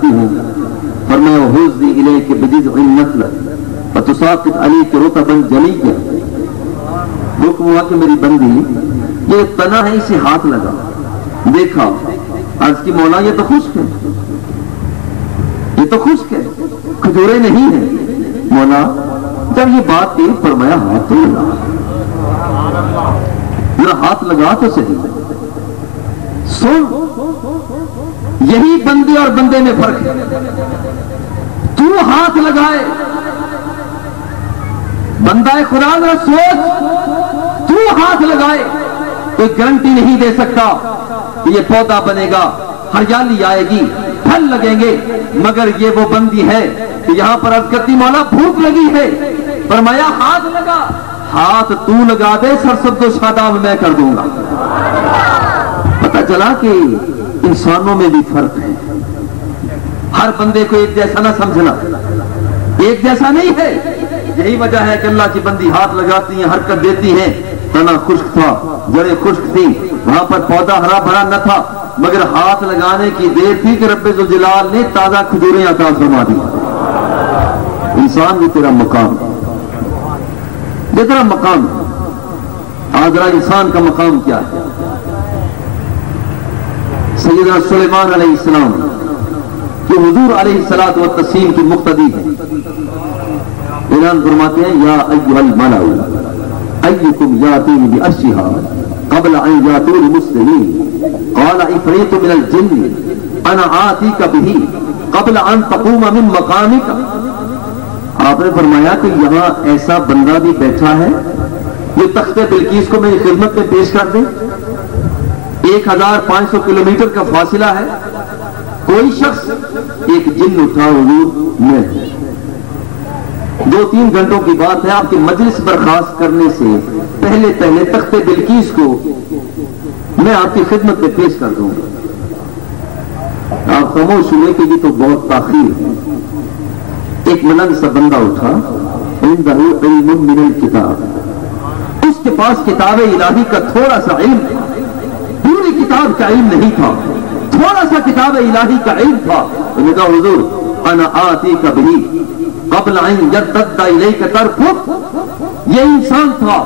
کرتی ہوں. فرمایا حزی الیک بجذع النخلہ فتساقط علیک رطبا جنیا. حکم ہوا کہ میری بندی یہ تنا ہے اسے ہاتھ لگا. دیکھا عرض کی مولا یہ تو خشک ہے, یہ تو خشک ہے, کھجورے نہیں ہیں. مولا جب یہ بات کی فرمایا ہاتھ تو لگا, ذرا ہاتھ لگا تو صحیح. سن, یہی بندے اور بندے میں فرق ہے. تو ہاتھ لگائے, بندہ خدا ذرا سوچ, تو ہاتھ لگائے, کوئی گارنٹی نہیں دے سکتا کہ یہ پودا بنے گا, ہریالی آئے گی, پھل لگیں گے, مگر یہ وہ بندی ہے کہ یہاں پر عرض کرتی مولا بھوک لگی ہے. فرمایا ہاتھ لگا, ہاتھ تو لگا دے, سرسبز و شاداب میں کر دوں گا. پتہ چلا کہ انسانوں میں بھی فرق ہے. ہر بندے کو ایک جیسا نہ سمجھنا, ایک جیسا نہیں ہے. یہی وجہ ہے کہ اللہ کی بندی ہاتھ لگاتی ہیں, حرکت دیتی ہیں. تنا خشک تھا, جڑیں خشک تھی, وہاں پر پودا ہرا بھرا نہ تھا, مگر ہاتھ لگانے کی دیر تھی کہ رب ذوالجلال نے تازہ کھجوریں عطا فرما دی. انسان بھی تیرا مقام, یہ تیرا مقام. آج انسان کا مقام کیا ہے؟ سیدنا سلیمان علیہ السلام جو حضور علیہ الصلوۃ والتسلیم کی مقتدی ہے, اعلان فرماتے ہیں یا ایھا الملأ ایکم یاتینی بعرشها قبل ان یاتونی مسلمین قال عفریت من الجن انا آتیک بہ قبل ان تقوم من مقامک. آپ نے فرمایا کہ یہاں ایسا بندہ بھی بیٹھا ہے جو تخت بلقیس کو میری خدمت میں پیش کر دے. 1500 کلومیٹر کا فاصلہ ہے. کوئی شخص, ایک جن اٹھا حضور میں, 2-3 گھنٹوں کی بات ہے, آپ کی مجلس برخاست کرنے سے پہلے پہلے تخت بلقیس کو میں آپ کی خدمت میں پیش کر دوں گا. آپ خاموش ہوئے کہ یہ تو بہت تاخیر ہے. ایک ملنگ سا بندہ اٹھا, عنده علم من الکتاب, اس کے پاس کتاب الہی کا تھوڑا سا علم تھا, پوری کتاب کا علم نہیں تھا, تھوڑا سا کتاب الہی کا علم تھا. انہوں نے کہا حضور انا آتیک بہ قبل ان یرتد الیک طرفک. یہ انسان تھا,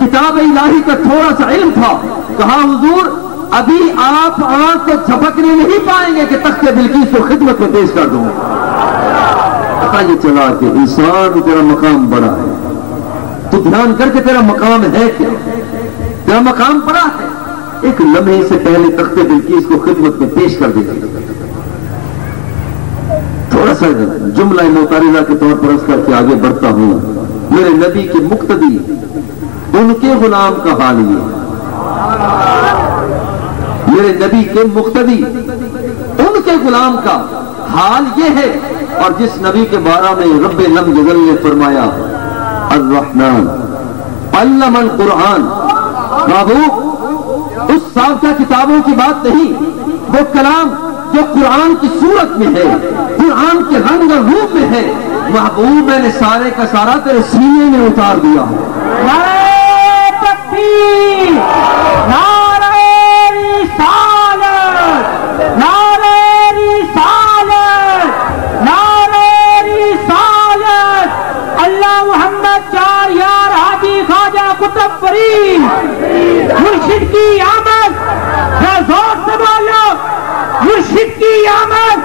کتاب الہی کا تھوڑا سا علم تھا. کہا حضور ابھی آپ آنکھ کو جھپکنے نہیں پائیں گے کہ تخت بلقیس کو خدمت میں پیش کر دوں. پتہ یہ چلا کہ انسان تیرا مقام بڑا ہے. تو دھیان کر کے تیرا مقام ہے کیا, تیرا مقام بڑا ہے. ایک لمحے سے پہلے تخت بلقیس کو خدمت میں پیش کر دے. تھوڑا سا جملہ معترضہ کے طور پر عرض کر کے آگے بڑھتا ہوں. میرے نبی کے مقتدی, ان کے غلام کا حال یہ ہے. میرے نبی کے مقتدی, ان کے غلام کا حال یہ ہے. اور جس نبی کے بارے میں رب لم یزل نے فرمایا الرحمن علم القرآن, محبوب اس سابقہ کتابوں کی بات نہیں, وہ کلام جو قرآن کی صورت میں ہے, قرآن کے رنگ اور روپ میں ہے, محبوب میں نے سارے کا سارا تیرے سینے میں اتار دیا ہے. نعرہ تکبیر, نعرہ رسالت, نعرہ رسالت, نعرہ رسالت. اللہ محمد چار یار حاجی خواجہ قطب فرید مرشد کی آمد, زور سے بولو مرشد کی آمد,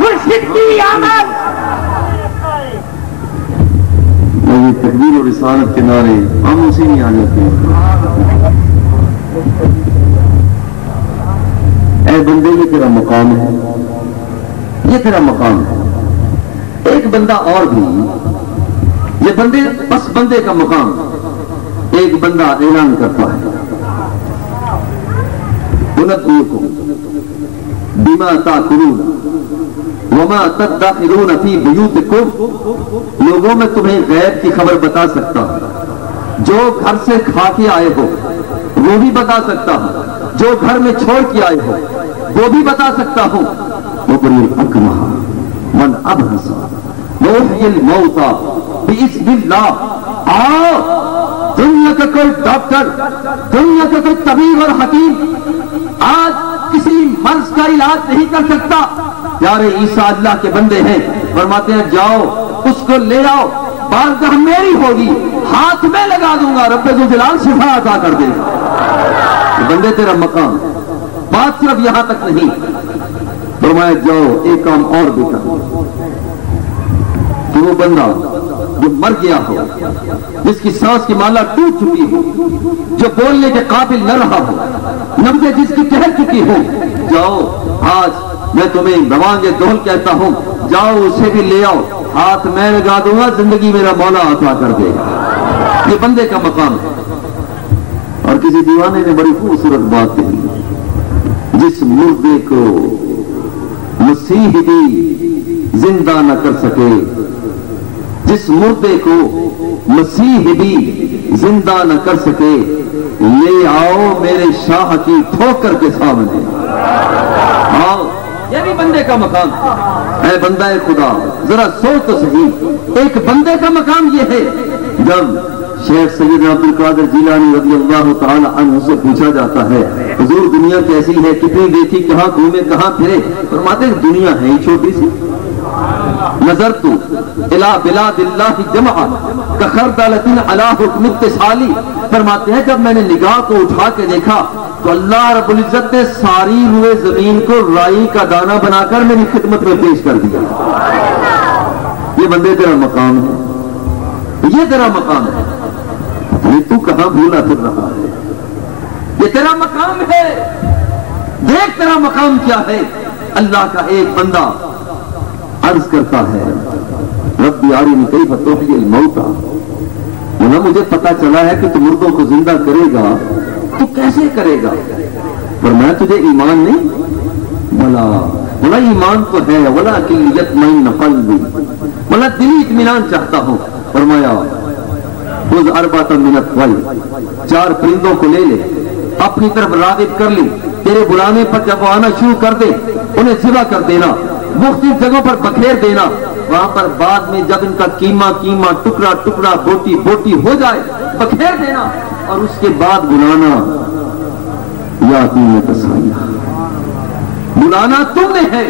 مرشد کی آمد. تکبیر اور رسالت کے نعرے ہم اسی میں آ جاتے ہیں. اے بندے یہ تیرا مقام ہے, یہ تیرا مقام ہے. ایک بندہ اور بھی, یہ بندے بس بندے کا مقام. ایک بندہ اعلان کرتا ہے انبئکم بما تاکلون وما تدخرون فی بیوتکم. لوگوں میں تمہیں غیب کی خبر بتا سکتا ہوں, جو گھر سے کھا کے آئے ہو وہ بھی بتا سکتا ہوں, جو گھر میں چھوڑ کے آئے ہو وہ بھی بتا سکتا ہوں. وَبُرِّ الْأَكْمَحَ مَنْ أَبْرَصَ وَأُحْيِي الْمَوْتَى بِإِذْنِ اللَّهِ. آؤ, دنیا کا کوئی ڈاکٹر, دنیا کا کوئی طبیب اور حکیم آج کسی مرض کا علاج نہیں کر سکتا, پیارے عیسیٰ اللہ کے بندے ہیں، فرماتے ہیں جاؤ اس کو لے آؤ، بارگاہ میری ہوگی، ہاتھ میں لگا دوں گا، رب ذوالجلال شفا عطا کر دے گا۔ بندے تیرا مقام، بات صرف یہاں تک نہیں، فرمایا جاؤ ایک کام اور بھی کرو کہ وہ بندہ جو مر گیا ہو، جس کی سانس کی مالا ٹوٹ چکی ہو، جو بولنے کے قابل نہ رہا ہو، نبضیں جس کی ٹہل چکی ہو، جاؤ آج میں تمہیں روانگ دول کہتا ہوں، جاؤ اسے بھی لے آؤ، ہاتھ میں لگا دوں گا، زندگی میرا مولا عطا کر دے گا۔ یہ بندے کا مقام ہے۔ اور کسی دیوانے نے بڑی خوبصورت بات کہی، جس مردے کو مسیح بھی زندہ نہ کر سکے، جس مردے کو مسیح بھی زندہ نہ کر سکے، لے آؤ میرے شاہ کی ٹھوکر کے سامنے، آؤ۔ یہ بھی بندے کا مقام ہے۔ اے بندہ خدا ذرا سوچ تو صحیح، ایک بندے کا مقام یہ ہے، جب شیخ سید عبد القادر جیلانی رضی اللہ تعالی عنہ سے پوچھا جاتا ہے حضور دنیا کیسی ہے، کتنی دیکھی، کہاں گھومے، کہاں پھرے، فرماتے ہیں دنیا ہے ہی چھوٹی سی، نظرت الی بلاد اللہ جمعا کخردلۃ علی حکم اتصالی، فرماتے ہیں جب میں نے نگاہ کو اٹھا کے دیکھا تو اللہ رب العزت نے ساری روئے زمین کو رائی کا دانہ بنا کر میری خدمت میں پیش کر دیا۔ یہ بندے تیرا مقام ہے، یہ تیرا مقام ہے، یہ تو کہاں بھولا پھر رہا ہے، یہ تیرا مقام ہے، دیکھ تیرا مقام کیا ہے۔ اللہ کا ایک بندہ عرض کرتا ہے رب ارنی کیف تحیی الموتى، مجھے پتا چلا ہے کہ تو مردوں کو زندہ کرے گا، تو کیسے کرے گا؟ پر میں تجھے ایمان نہیں، بلا ایمان تو ہے، ولکن یطمئن قلبی، بلا دلی اطمینان چاہتا ہوں۔ فرمایا خذ اربعۃ من الطیر، 4 پرندوں کو لے لے، اپنی طرف راغب کر لی، تیرے بلانے پر جب وہ آنا شروع کر دے انہیں ذبح کر دینا، مختلف جگہوں پر بکھیر دینا، وہاں پر بعد میں جب ان کا کیما کیما، ٹکڑا ٹکڑا، بوٹی بوٹی ہو جائے بکھیر دینا، اور اس کے بعد بلانا یا تم تسایا، بلانا تم نے ہے،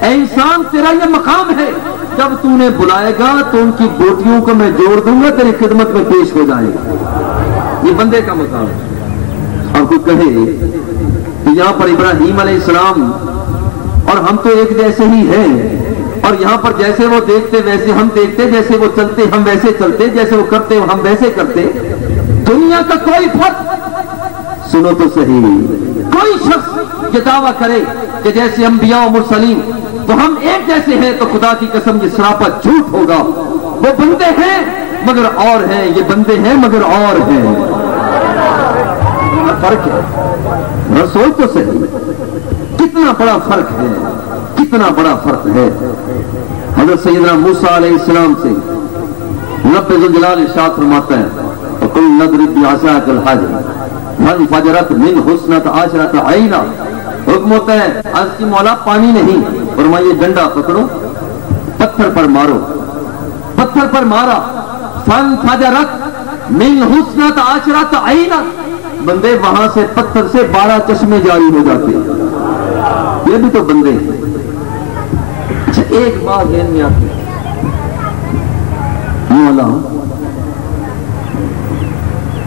اے انسان تیرا یہ مقام ہے، جب تو نے بلائے گا تو ان کی بوٹیوں کو میں جوڑ دوں گا، تیری خدمت میں پیش ہو جائے گا۔ یہ بندے کا مقام ہے۔ اور کوئی کہے کہ یہاں پر ابراہیم علیہ السلام اور ہم تو ایک جیسے ہی ہیں، اور یہاں پر جیسے وہ دیکھتے ویسے ہم دیکھتے، جیسے وہ چلتے ہم ویسے چلتے، جیسے وہ کرتے ہم ویسے کرتے، دنیا کا کوئی فرق، سنو تو صحیح، کوئی شخص یہ دعویٰ کرے کہ جیسے انبیاء و مرسلین تو ہم ایک جیسے ہیں، تو خدا کی قسم یہ سراپا جھوٹ ہوگا۔ وہ بندے ہیں مگر اور ہیں، یہ بندے ہیں مگر اور ہیں، فرق ہے۔ رسول تو صحیح، کتنا بڑا فرق ہے، کتنا بڑا فرق ہے۔ حضرت سیدنا موسیٰ علیہ السلام سے رب ذوالجلال ارشاد فرماتا ہے وَقُلْ نَضْرِبْ بِعَصَاكَ الْحَجَرَ فَانْفَجَرَتْ مِنْهُ اثْنَتَ عَشْرَةَ عَيْنًا، حکم ہوتا ہے عرض کی مولا پانی نہیں، فرمائیے ڈنڈا پکڑو، پتھر پر مارو، پتھر پر مارا، فَانْفَجَرَتْ مِنْهُ اثْنَتَ عَشْرَةَ عَيْنًا، بندے وہاں سے پتھر سے 12 چشمے جاری ہو جاتے ہیں۔ یہ بھی تو بندے ہیں۔ اچھا ایک بات ذہن میں آتی ہے، مولا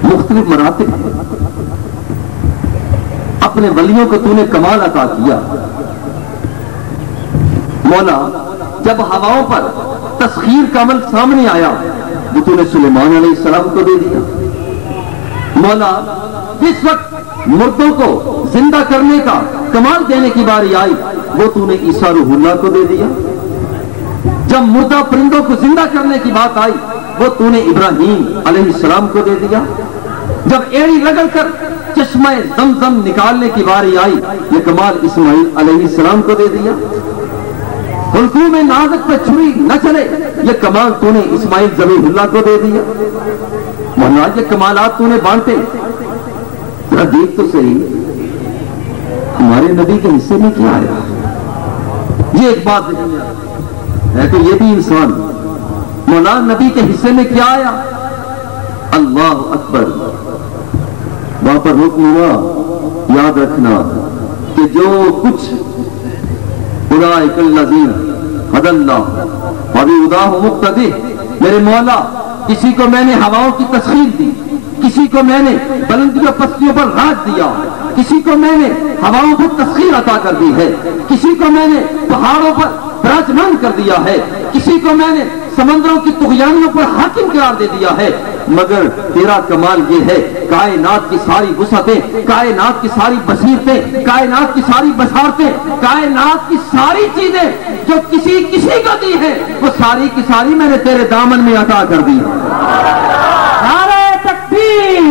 مختلف مراتب ہیں، اپنے ولیوں کو تو نے کمال عطا کیا، مولا جب ہواؤں پر تسخیر کا عمل سامنے آیا وہ تو نے سلیمان علیہ السلام کو دے دیا، مولا جس وقت مردوں کو زندہ کرنے کا کمال دینے کی باری آئی وہ تو نے عیسیٰ روح اللہ کو دے دیا، جب مردہ پرندوں کو زندہ کرنے کی بات آئی وہ تو نے ابراہیم علیہ السلام کو دے دیا، جب ایڑی رگڑ کر چشمہ زمزم نکالنے کی باری آئی یہ کمال اسماعیل علیہ السلام کو دے دیا، حلقوں میں نازک پہ چھری نہ چلے یہ کمال تو نے اسماعیل ذبیح اللہ کو دے دیا، مولا یہ کمالات تو نے بانٹے، ذرا دیکھ تو صحیح ہمارے نبی کے حصے میں کیا آیا؟ یہ ایک بات ہے کہ یہ بھی انسان، مولا نبی کے حصے میں کیا آیا؟ اللہ اکبر، وہاں پر حکم ہوا یاد رکھنا کہ جو کچھ اولئک الذین ھدی اللہ وبہداہ مقتدی. میرے مولا کسی کو میں نے ہواؤں کی تسخیر دی، کسی کو میں نے بلندیوں پستیوں پر راج دیا، کسی کو میں نے ہواؤں پر تسخیر عطا کر دی ہے، کسی کو میں نے پہاڑوں پر براجمان کر دیا ہے، کسی کو میں نے سمندروں کی طغیانیوں پر حاکم قرار دے دیا ہے. مگر تیرا کمال یہ ہے کائنات کی ساری وسعتیں، کائنات کی ساری بصیرتیں، کائنات کی ساری بصارتیں، کائنات کی ساری چیزیں جو کسی کو دی ہے وہ ساری کی ساری میں نے تیرے دامن میں عطا کر دی. نعرہ تکبیر،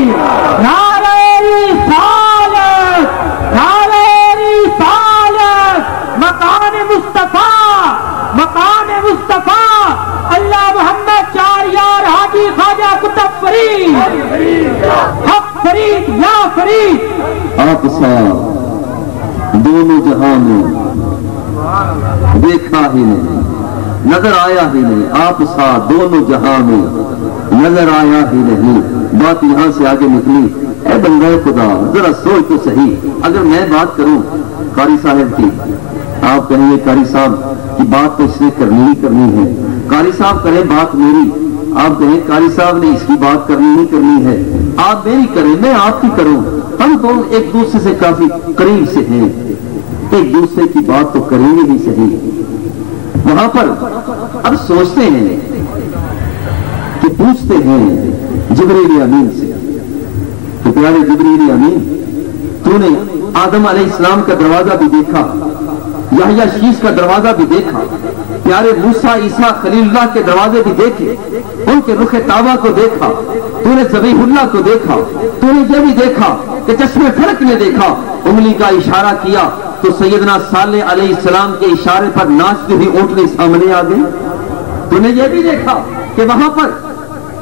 نعرہ رسالت، نعرہ رسالت. مقام مصطفیٰ، مقام مصطفیٰ، اللہ محمد چار یار حاجی خواجہ قطب فرید، حق فرید یا فرید. آپ سا دونوں جہاں میں دیکھا ہی نہیں، نظر آیا ہی نہیں. آپ سا دونوں جہاں میں نظر آیا ہی نہیں. بات یہاں سے آگے نکلی، اے بندہ خدا ذرا سوچ تو صحیح. اگر میں بات کروں قاری صاحب کی، آپ کہیں گے قاری صاحب کی بات تو اس نے کرنی ہی کرنی ہے. قاری صاحب کریں بات میری، آپ کہیں قاری صاحب نے اس کی بات کرنی ہی کرنی ہے. آپ میری کریں، میں آپ کی کروں. ہم تو ایک دوسرے سے کافی قریب سے ہیں، ایک دوسرے کی بات تو کریں گے ہی صحیح. وہاں پر اب سوچتے ہیں کہ پوچھتے ہیں جبریل امین سے کہ پیارے جبریل امین، تو نے آدم علیہ السلام کا دروازہ بھی دیکھا، یحییٰ شیش کا دروازہ بھی دیکھا، پیارے موسیٰ عیسیٰ خلیل اللہ کے دروازے بھی دیکھے، ان کے رخ طابہ کو دیکھا، تو نے ذبیح اللہ کو دیکھا، تو نے یہ بھی دیکھا کہ چشم فرق نے دیکھا، انگلی کا اشارہ کیا تو سیدنا صالح علیہ السلام کے اشارے پر ناچتے ہوئے اونٹنے سامنے آ گئے. تو نے یہ بھی دیکھا کہ وہاں پر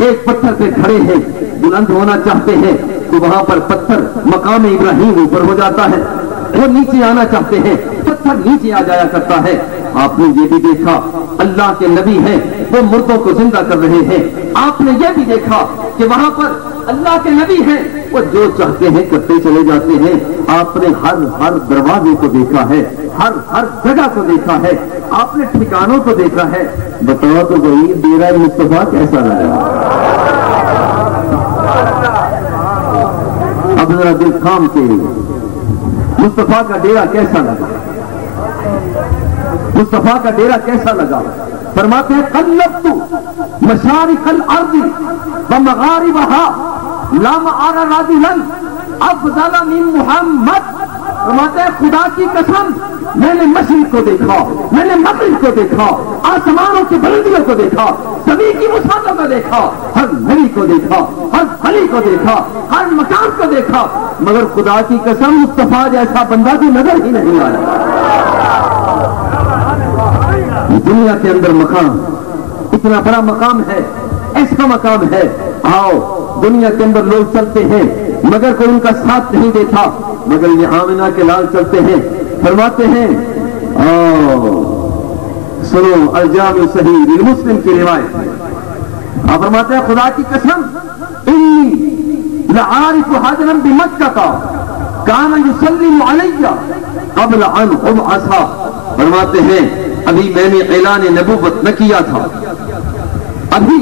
ایک پتھر پہ کھڑے ہیں، بلند ہونا چاہتے ہیں تو وہاں پر پتھر مقام ابراہیم اوپر ہو جاتا ہے، وہ نیچے آنا چاہتے ہیں پتھر نیچے آ جایا کرتا ہے. آپ نے یہ بھی دیکھا اللہ کے نبی ہیں وہ مردوں کو زندہ کر رہے ہیں. آپ نے یہ بھی دیکھا کہ وہاں پر اللہ کے نبی ہیں وہ جو چاہتے ہیں کرتے چلے جاتے ہیں. آپ نے ہر دروازے کو دیکھا ہے، ہر جگہ کو دیکھا ہے، آپ نے ٹھکانوں کو دیکھا ہے. بتاؤ تو وہی ڈیرہ مصطفیٰ کیسا لگا؟ اب ذرا دل تھام کے مصطفیٰ کا ڈیرہ کیسا لگا؟ مصطفیٰ کا ڈیرہ کیسا لگا؟ فرماتے ہیں قلبت مشارق الارض ومغاربها لم ارى رجلا افضل من محمد. فرماتے ہیں خدا کی قسم میں نے مشرق کو دیکھا، میں نے مغرب کو دیکھا، آسمانوں کی بلندیوں کو دیکھا، زمین کی وسعتوں کو دیکھا، ہر نبی کو دیکھا، ہر ولی کو دیکھا، ہر مکان کو دیکھا، مگر خدا کی قسم مصطفیٰ جیسا بندہ بھی نظر ہی نہیں آیا. دنیا کے اندر مقام اتنا بڑا مقام ہے، ایسا مقام ہے. آؤ دنیا کے اندر لوگ چلتے ہیں مگر کوئی ان کا ساتھ نہیں دیتا، مگر یہ آمنہ کے لال چلتے ہیں. فرماتے ہیں سنو الجامع صحیح مسلم کی روایت ہے. آپ فرماتے ہیں خدا کی قسم انی لعارف حجرا بمکہ کان یسلم علی قبل ان ابعث. فرماتے ہیں ابھی میں نے اعلان نبوت نہ کیا تھا، ابھی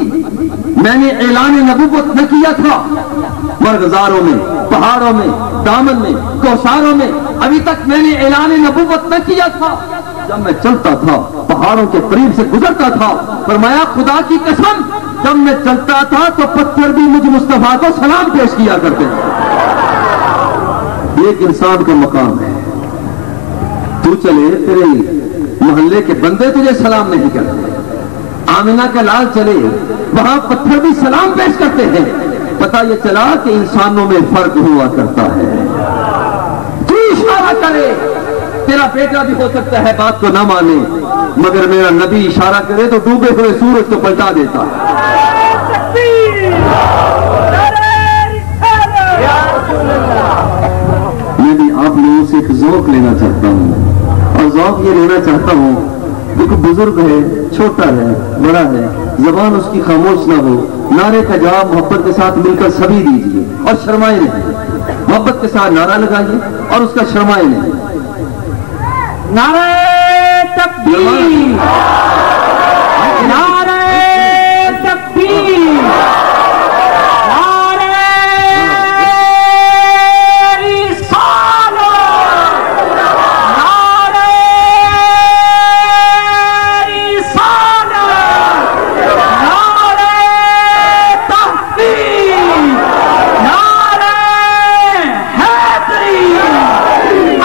میں نے اعلان نبوت نہ کیا تھا، مرغزاروں میں، پہاڑوں میں، دامن میں، کوثاروں میں ابھی تک میں نے اعلان نبوت نہ کیا تھا. جب میں چلتا تھا پہاڑوں کے قریب سے گزرتا تھا، فرمایا خدا کی قسم جب میں چلتا تھا تو پتھر بھی مجھ مصطفیٰ کو سلام پیش کیا کرتے تھے. ایک انسان کا مقام ہے، تو چلے تیرے محلے کے بندے تجھے سلام نہیں کرتے، آمنہ کا لال چلے وہاں پتھر بھی سلام پیش کرتے ہیں. پتہ یہ چلا کہ انسانوں میں فرق ہوا کرتا ہے. تو اشارہ کرے تیرا بیٹا بھی ہو سکتا ہے بات کو نہ مانے، مگر میرا نبی اشارہ کرے تو ڈوبے ہوئے سورج کو پلٹا دیتا ہے. میں بھی آپ لوگوں سے ایک ذوق لینا چاہتا ہوں، اور ذوق یہ لینا چاہتا ہوں ایک بزرگ ہے، چھوٹا ہے، بڑا ہے، زبان اس کی خاموش نہ ہو. نعرے کا جواب محبت کے ساتھ مل کر سبھی دیجیے اور شرمائے نہیں. محبت کے ساتھ نعرہ لگائیے اور اس کا شرمائے نہیں. نعرہ تکبیر، نعرہ تکبیر، نعرہ رسالت، نعرہ رسالت، نعرہ تحقیق، نعرہ حیدری،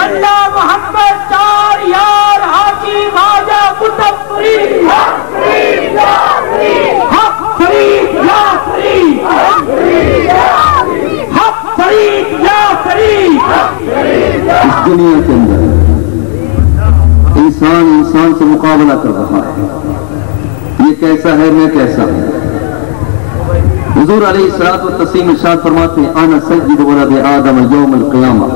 اللہ محمد چار یار حاجی خواجہ قطب فرید، حق فرید یا فرید، حق فرید یا فرید، حق فرید یا فرید۔ اس دنیا کے اندر انسان سے مقابلہ کر رہا ہے، یہ کیسا ہے میں کیسا ہوں۔ حضور علیہ الصلوۃ والتسلیم ارشاد فرماتے ہیں انا سید ولد آدم یوم القیامہ،